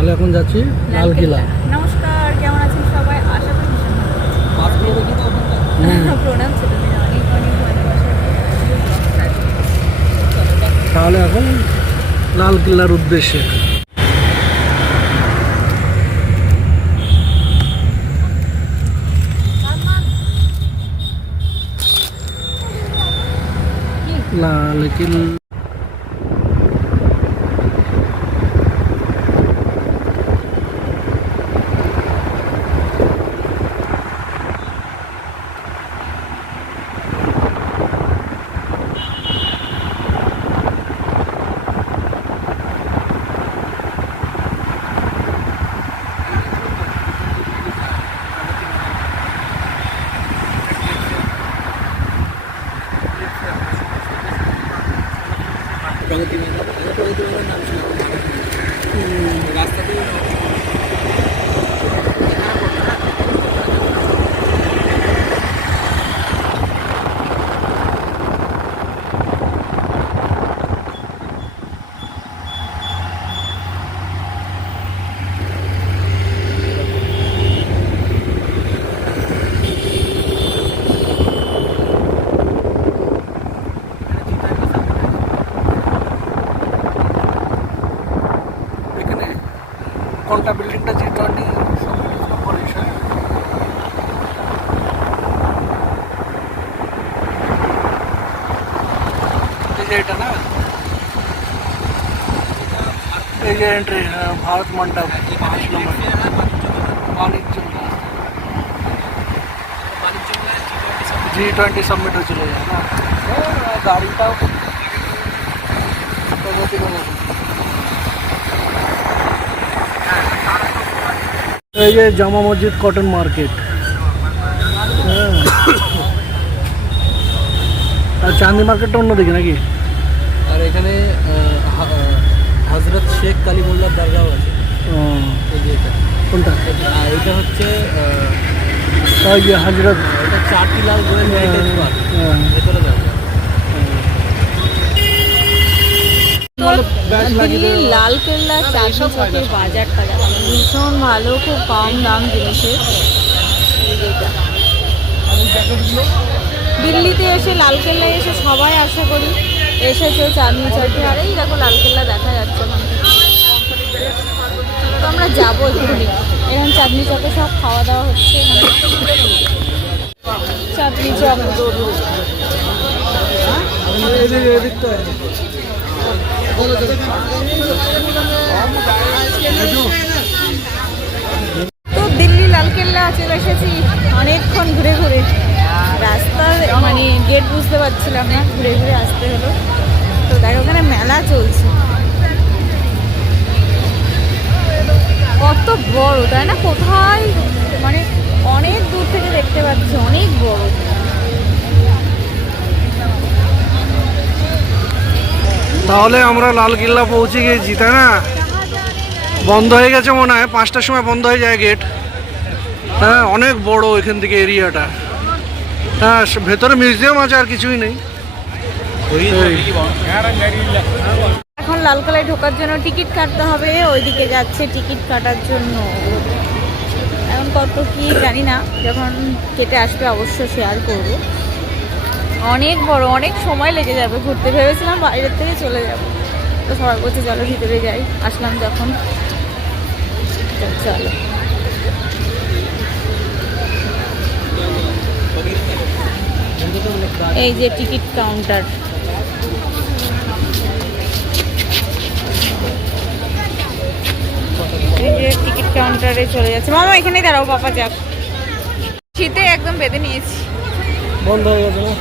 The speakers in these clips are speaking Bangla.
তাহলে এখন যাচ্ছি লালকিল্লা। নমস্কার, কেমন আছেন সবাই? আশা করি প্রণাম ছিল অনেক অনেক ভালোবাসা। তাহলে এখন লালকিল্লার উদ্দেশ্যে। লালকিল্লা কোনটা বিল্ডিংটা G20 কর্পোরেশন। এই যে এটা না, এই যে এন্ট্রি ভারত মন্ডপ 5 নম্বর বাণিজ্য G20 সাবমিট হয়ে চলে যায় না। গাড়িটাও এই যে জামা মসজিদ কটন মার্কেট। আর চাঁদনি মার্কেটটা অন্যদিকে নাকি? আর এখানে হজরত শেখ কালিমুল্লাহ দরগাও আছে। এই যে এটা কোনটা? আর এটা হচ্ছে ওই যে হজরত, এটা চাটিলাল গোয়েল হেরিটেজ পার্ক, ভেতরে যাবে। দিল্লির লালকেল্লা চাঁদনি চকের বাজারটা ভীষণ ভালো, খুব কম দাম জিনিসের। দিল্লিতে এসে লালকেল্লায় এসে সবাই আশা করি এসেছে চাঁদনি চকে। আর এই দেখো লালকেল্লা দেখা যাচ্ছে ওখান থেকে। তো আমরা যাবো এখানে, এখানে চাঁদনি চকে সব খাওয়া দাওয়া হচ্ছে। চাঁদনি চক তো দিল্লি লালকেল্লা চলে এসেছি অনেকক্ষণ ঘুরে ঘুরে। রাস্তার মানে গেট বুঝতে পারছিলাম না, ঘুরে ঘুরে আসতে হলো। তো দেখো ওখানে মেলা চলছে, কত বড় তাই না? কোথায় মানে অনেক দূর থেকে দেখতে পাচ্ছি, অনেক বড়। তাহলে আমরা লালকিল্লা পৌঁছে গেছি তাই না? বন্ধ হয়ে গেছে মনে হয়, 5টার সময় বন্ধ হয়ে যায় গেট। হ্যাঁ, অনেক বড় এখান থেকে এরিয়াটা। হ্যাঁ, ভেতরে মিউজিয়াম আছে, আর কিছুই নেই। এখন লালকেল্লায় ঢোকার জন্য টিকিট কাটতে হবে, ওইদিকে যাচ্ছে টিকিট কাটার জন্য। এখন কত কি জানি না, যখন কেটে আসবে অবশ্য শেয়ার করব। অনেক বড়, অনেক সময় লেগে যাবে ঘুরতে। ভেবেছিলাম বাইরের থেকে চলে যাব, তো সবাই বলছে চলো ভিতরে যাই। আসলাম যখন, চলো। এই যে টিকিট কাউন্টার, এই যে টিকিট কাউন্টারে চলে যাচ্ছে। মামা এখানেই দাঁড়াও, পাপা যাক। শীতে একদম বেঁধে নিয়েছি। বন্ধ হয়ে গেছে না?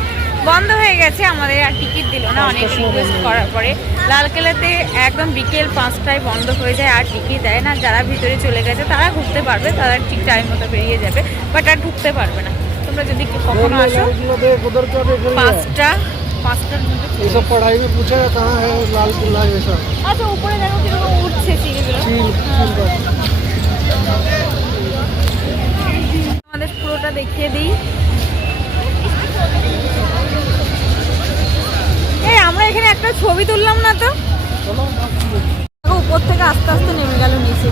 বন্ধ হয়ে গেছে আমাদের, আর টিকিট দিল না অনেক রিকোয়েস্ট করার পরে। লালকেল্লাতে একদম বিকেল 5টায় বন্ধ হয়ে যায়, আর টিকিট দেয় না। যারা ভিতরে চলে গেছে তারা ঘুরতে পারবে, তারা ঠিক টাইম মতো বেরিয়ে যাবে, বাট আর ঢুকতে পারবে না। তোমরা যদি কখনো আসো 5টার মধ্যে। এইসব পড়াই में पूछा कहाँ है लाल किला ये सब। আচ্ছা, উপরে দেখো কিরকম উঠছে সিঁড়িগুলো। আমাদের পুরোটা দেখিয়ে দিই। এই আমরা এখানে একটা ছবি তুললাম না তো? উপর থেকে থেকে আস্তে আস্তে নেমে গেল নিচে।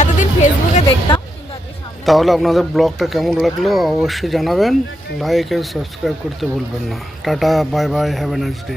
এতদিন ফেসবুকে দেখতাম, কিন্তু আজকে সামনে। তাহলে আপনাদের ব্লগটা কেমন লাগলো অবশ্যই জানাবেন, লাইক এন্ড সাবস্ক্রাইব করতে ভুলবেন না। Tata, bye bye, have a nice day.